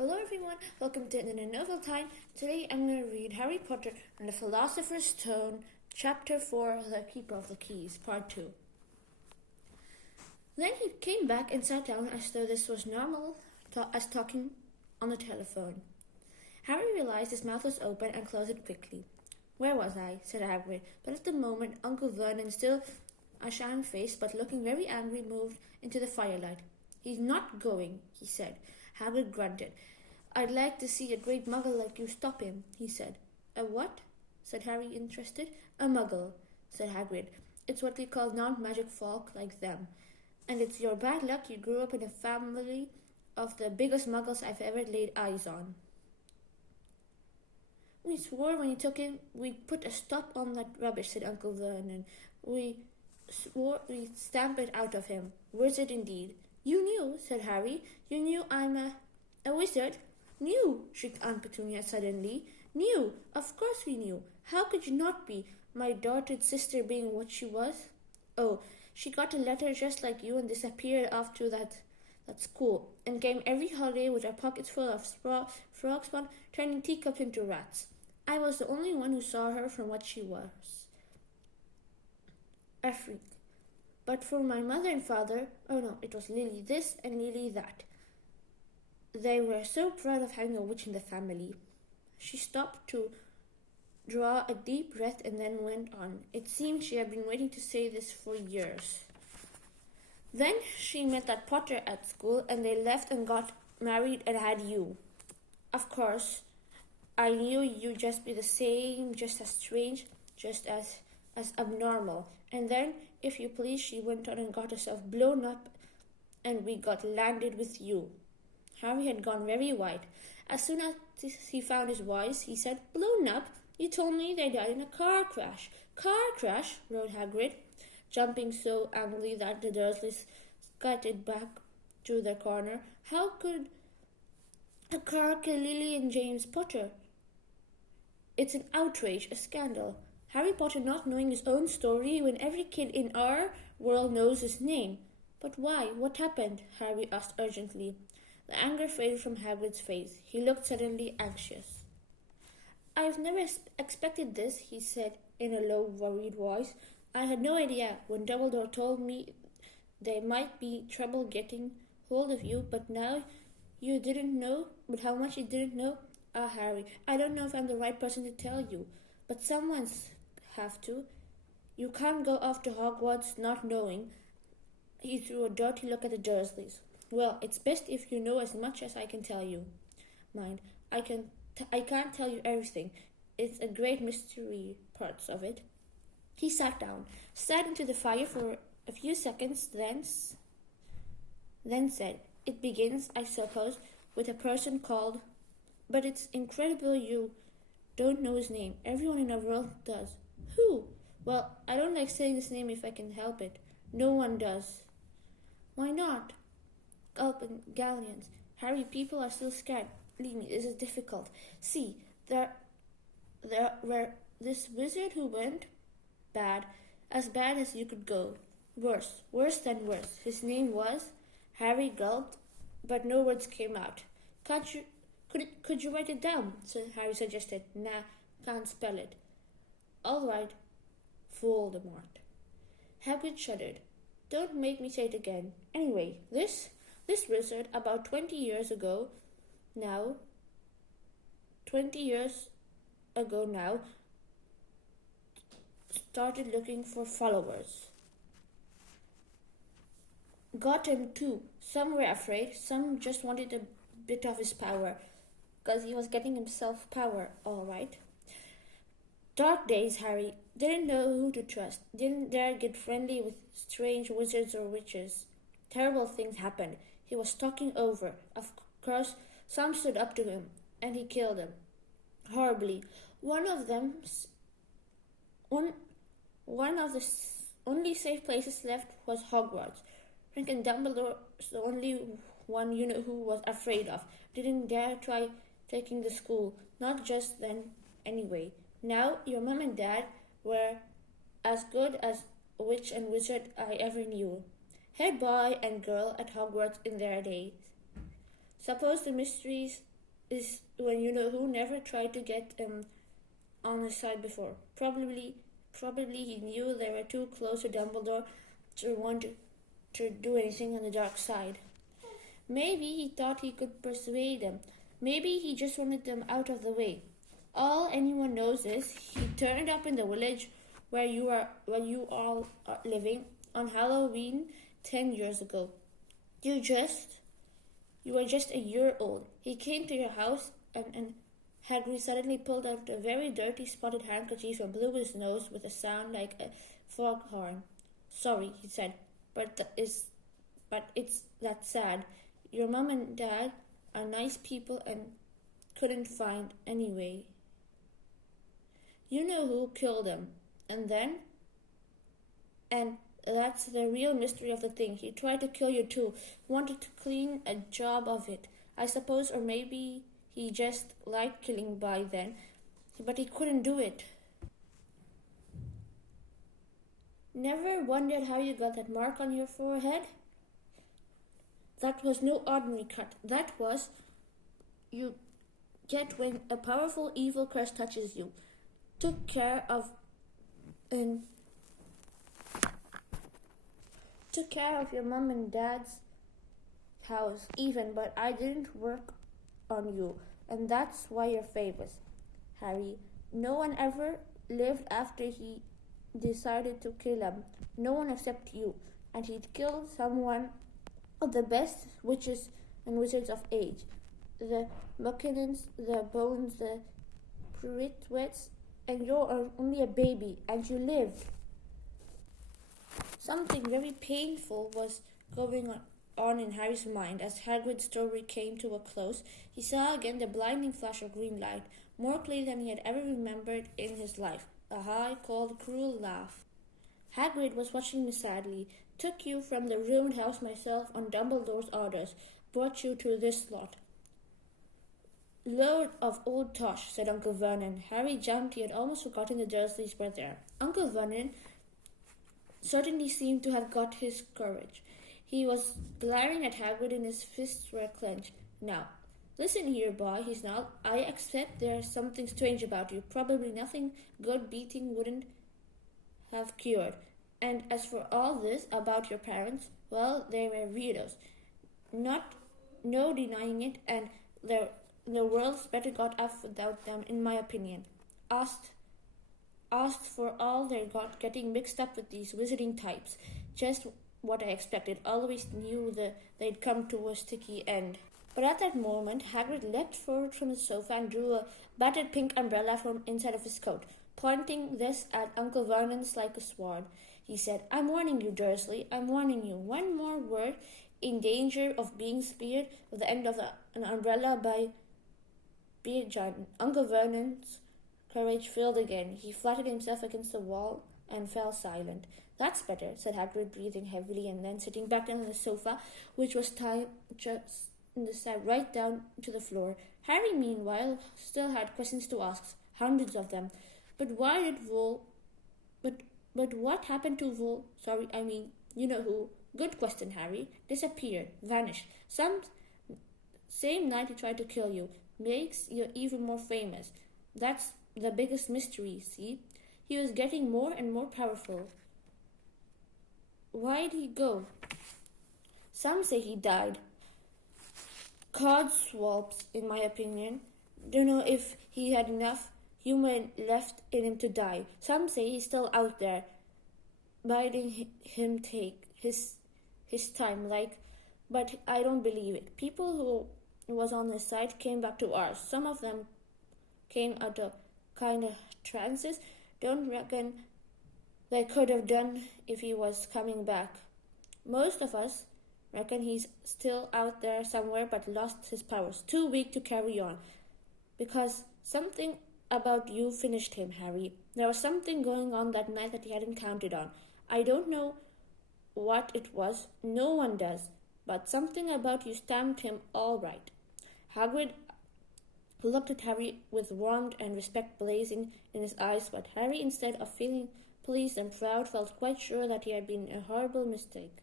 Hello everyone, welcome to I NnN Novel Time. Today I'm going to read Harry Potter and the Philosopher's Stone, Chapter 4, The Keeper of the Keys, Part 2. Then he came back and sat down as though this was normal as talking on the telephone. Harry realized his mouth was open and closed it quickly. "Where was I?" said Hagrid, but at the moment Uncle Vernon, still ashen-faced but looking very angry, moved into the firelight. "He's not going," he said. Hagrid grunted. "I'd like to see a great muggle like you stop him," he said. "A what?" said Harry, interested. "A muggle," said Hagrid. "It's what we call non-magic folk like them. And it's your bad luck you grew up in a family of the biggest muggles I've ever laid eyes on." "We swore when you took him we'd put a stop on that rubbish," said Uncle Vernon. "We swore we'd stamp it out of him." "Wizard indeed." "You knew," said Harry. "You knew I'm a wizard?" "Knew?" shrieked Aunt Petunia suddenly. "Knew? Of course we knew. How could you not be, my daughter's sister being what she was?" "Oh, she got a letter just like you and disappeared off to that school, and came every holiday with her pockets full of frog spawn, turning teacups into rats. I was the only one who saw her from what she was. A freak. But for my mother and father, oh no, it was Lily this and Lily that. They were so proud of having a witch in the family." She stopped to draw a deep breath and then went on. It seemed she had been waiting to say this for years. "Then she met that Potter at school, and they left and got married and had you. Of course, I knew you'd just be the same, just as strange, just as abnormal. And then, if you please, she went on and got herself blown up, and we got landed with you." Harry had gone very white. As soon as he found his voice, he said, "Blown up? You told me they died in a car crash." "Car crash?" roared Hagrid, jumping so angrily that the Dursleys scattered back to their corner. "How could a car kill Lily and James Potter? It's an outrage, a scandal. Harry Potter not knowing his own story when every kid in our world knows his name." "But why? What happened?" Harry asked urgently. The anger faded from Hagrid's face. He looked suddenly anxious. "I've never expected this," he said in a low, worried voice. "I had no idea when Dumbledore told me there might be trouble getting hold of you, but now you didn't know, but how much you didn't know. Ah, Harry, I don't know if I'm the right person to tell you, but someone's have to. You can't go off to Hogwarts not knowing." He threw a dirty look at the Dursleys. "Well, it's best if you know as much as I can tell you. Mind, I can't tell you everything. It's a great mystery, parts of it." He sat down, stared into the fire for a few seconds, then said, "It begins, I suppose, with a person called... But it's incredible you don't know his name. Everyone in the world does." "Who?" "Well, I don't like saying his name if I can help it. No one does." "Why not?" Gulping galleons. "Harry, people are still scared. Believe me, this is difficult. See, there were this wizard who went bad as you could go. Worse than worse. His name was..." Harry gulped, but no words came out. Could you write it down?" Harry suggested. "Nah, can't spell it." "All right, Voldemort." Hagrid shuddered. "Don't make me say it again. Anyway, this wizard, about 20 years ago now, started looking for followers. Got him too. Some were afraid, some just wanted a bit of his power, because he was getting himself power, all right. Dark days, Harry. Didn't know who to trust. Didn't dare get friendly with strange wizards or witches. Terrible things happened. He was talking over. Of course, some stood up to him, and he killed them. Horribly. One of the only safe places left was Hogwarts. Frank Dumbledore's the only one you know who was afraid of. Didn't dare try taking the school. Not just then, anyway. Now, your mum and dad were as good as a witch and wizard I ever knew. Head boy and girl at Hogwarts in their days. Suppose the mysteries is when you know who never tried to get on his side before. Probably he knew they were too close to Dumbledore to want to do anything on the dark side. Maybe he thought he could persuade them. Maybe he just wanted them out of the way. All anyone knows is he turned up in the village where you all are living on Halloween 10 years ago. You were just a year old. He came to your house and Hagrid suddenly pulled out a very dirty spotted handkerchief and blew his nose with a sound like a foghorn. Sorry, he said, but it's that sad. Your mum and dad are nice people and couldn't find anyway. You know who killed him. And that's the real mystery of the thing. He tried to kill you too. Wanted to clean a job of it, I suppose, or maybe he just liked killing by then, but he couldn't do it. Never wondered how you got that mark on your forehead? That was no ordinary cut. That was you get when a powerful evil curse touches you. Took care of your mum and dad's house even, but I didn't work on you, and that's why you're famous, Harry. No one ever lived after he decided to kill him. No one except you, and he'd killed someone of the best witches and wizards of age. The Buchanans, the Bones, the Pritwets, and you're only a baby, and you lived. Something very painful was going on in Harry's mind. As Hagrid's story came to a close, he saw again the blinding flash of green light, more clearly than he had ever remembered in his life. A high, cold, cruel laugh. Hagrid was watching me sadly. Took you from the ruined house myself on Dumbledore's orders. Brought you to this lot. Lord of Old Tosh, said Uncle Vernon. Harry jumped. He had almost forgotten the Dursleys were there. Uncle Vernon certainly seemed to have got his courage. He was glaring at Hagrid and his fists were clenched. Now, listen here, boy, he snarled. I accept there's something strange about you. Probably nothing good beating wouldn't have cured. And as for all this about your parents, well, they were weirdos. No denying it, and the world's better got off without them, in my opinion. Asked for all they got, getting mixed up with these wizarding types. Just what I expected. Always knew they'd come to a sticky end. But at that moment, Hagrid leapt forward from his sofa and drew a battered pink umbrella from inside of his coat, pointing this at Uncle Vernon's like a sword. He said, I'm warning you, Dursley. I'm warning you. One more word in danger of being speared with the end of an umbrella by be a giant. Uncle Vernon's courage failed again. He flattened himself against the wall and fell silent. That's better, said Hagrid, breathing heavily and then sitting back down on the sofa, which was tied just in the side right down to the floor. Harry, meanwhile, still had questions to ask, hundreds of them. But why did But what happened to you know who? Good question, Harry. Disappeared, vanished. Same night he tried to kill you. Makes you even more famous. That's the biggest mystery, see? He was getting more and more powerful. Why'd he go? Some say he died. Codswallop's, in my opinion. Don't know if he had enough human left in him to die. Some say he's still out there, biding him take his time, but I don't believe it. People who was on his side came back to ours. Some of them came out of kind of trances. Don't reckon they could have done if he was coming back. Most of us reckon he's still out there somewhere but lost his powers. Too weak to carry on. Because something about you finished him, Harry. There was something going on that night that he hadn't counted on. I don't know what it was. No one does. But something about you stamped him all right. Hagrid looked at Harry with warmth and respect blazing in his eyes, but Harry, instead of feeling pleased and proud, felt quite sure that he had been a horrible mistake.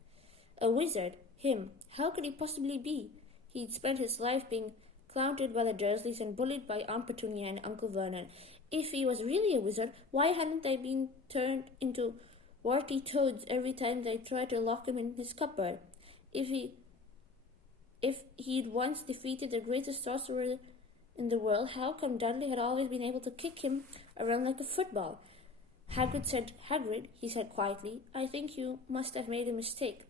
A wizard? Him? How could he possibly be? He'd spent his life being clowned by the Dursleys and bullied by Aunt Petunia and Uncle Vernon. If he was really a wizard, why hadn't they been turned into warty toads every time they tried to lock him in his cupboard? If he'd once defeated the greatest sorcerer in the world, how come Dudley had always been able to kick him around like a football? Hagrid, he said quietly, I think you must have made a mistake.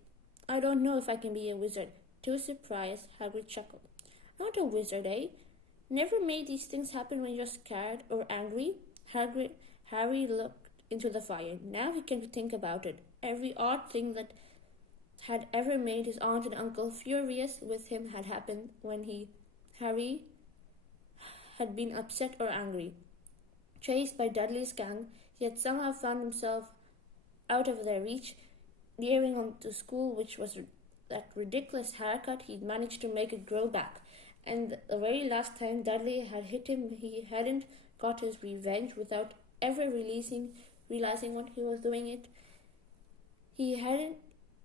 I don't know if I can be a wizard. To his surprise, Hagrid chuckled. Not a wizard, eh? Never made these things happen when you're scared or angry? Harry looked into the fire. Now he can think about it. Every odd thing that had ever made his aunt and uncle furious with him had happened when Harry, had been upset or angry. Chased by Dudley's gang, he had somehow found himself out of their reach, leering on to school, which was that ridiculous haircut he'd managed to make it grow back. And the very last time Dudley had hit him, he hadn't got his revenge without ever realizing what he was doing it.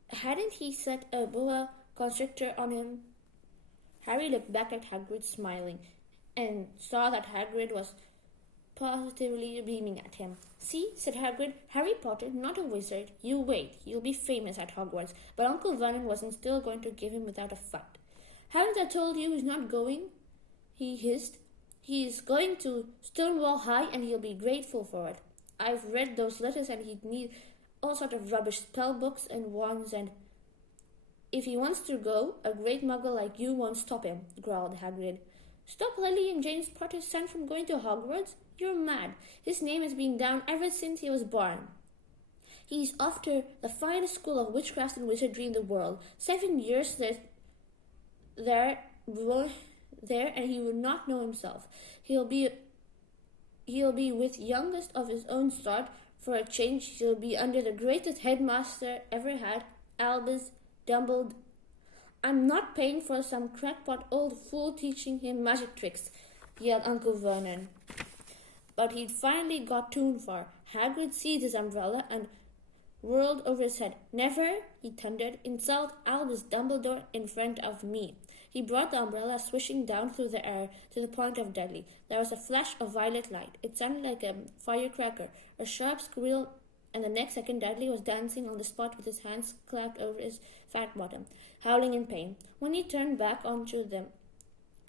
Hadn't he set a boa constrictor on him? Harry looked back at Hagrid, smiling, and saw that Hagrid was positively beaming at him. See, said Hagrid, Harry Potter, not a wizard. You wait, you'll be famous at Hogwarts. But Uncle Vernon wasn't still going to give him without a fight. Haven't I told you he's not going? He hissed. He's going to Stonewall High and he'll be grateful for it. I've read those letters and he'd need all sort of rubbish spell books and wands, and if he wants to go, a great muggle like you won't stop him, growled Hagrid. Stop Lily and James Potter's son from going to Hogwarts? You're mad. His name has been down ever since he was born. He's off to the finest school of witchcraft and wizardry in the world. 7 years there, and he will not know himself. He'll be with youngest of his own sort. For a change, he'll be under the greatest headmaster ever had, Albus Dumbledore. I'm not paying for some crackpot old fool teaching him magic tricks, yelled Uncle Vernon. But he'd finally got tuned for. Hagrid seized his umbrella and whirled over his head. Never, he thundered, insult Albus Dumbledore in front of me. He brought the umbrella swishing down through the air to the point of Dudley. There was a flash of violet light. It sounded like a firecracker, a sharp squeal, and the next second Dudley was dancing on the spot with his hands clapped over his fat bottom, howling in pain. When he turned back onto them,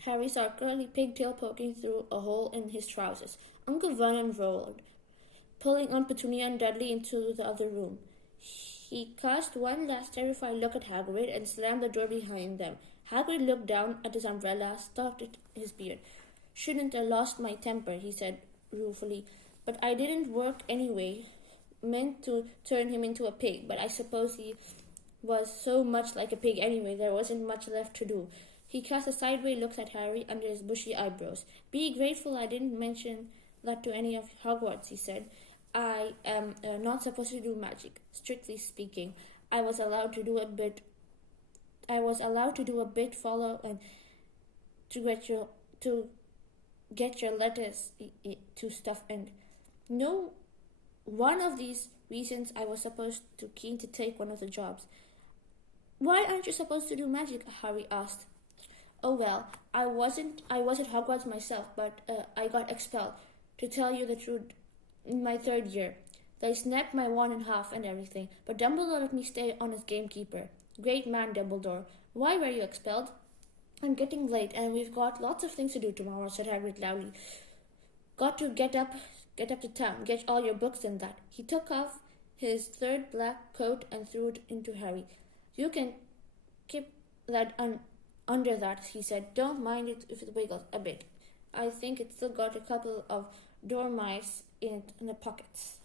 Harry saw a curly pigtail poking through a hole in his trousers. Uncle Vernon roared, pulling Aunt Petunia and Dudley into the other room. He cast one last terrified look at Hagrid and slammed the door behind them. Hagrid looked down at his umbrella, stroked his beard. Shouldn't have lost my temper, he said ruefully. But I didn't work anyway. Meant to turn him into a pig, but I suppose he was so much like a pig anyway, there wasn't much left to do. He cast a sideways look at Harry under his bushy eyebrows. Be grateful I didn't mention that to any of Hogwarts, he said. I am not supposed to do magic, strictly speaking. I was allowed to do a bit, follow and to get your letters to stuff, and no one of these reasons I was supposed to keen to take one of the jobs. Why aren't you supposed to do magic? Harry asked. Oh well, I was at Hogwarts myself, but I got expelled. To tell you the truth, in my 3rd year. They snapped my wand in half and everything, but Dumbledore let me stay on as gamekeeper. Great man, Dumbledore. Why were you expelled? I'm getting late, and we've got lots of things to do tomorrow, said Hagrid loudly. Got to get up to town, get all your books and that. He took off his 3rd black coat and threw it into Harry. You can keep that under that, he said. Don't mind it if it wiggles a bit. I think it's still got a couple of dormice in the pockets.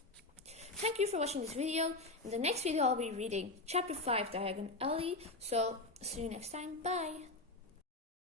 Thank you for watching this video. In the next video, I'll be reading Chapter 5, Diagon Alley. So, see you next time. Bye!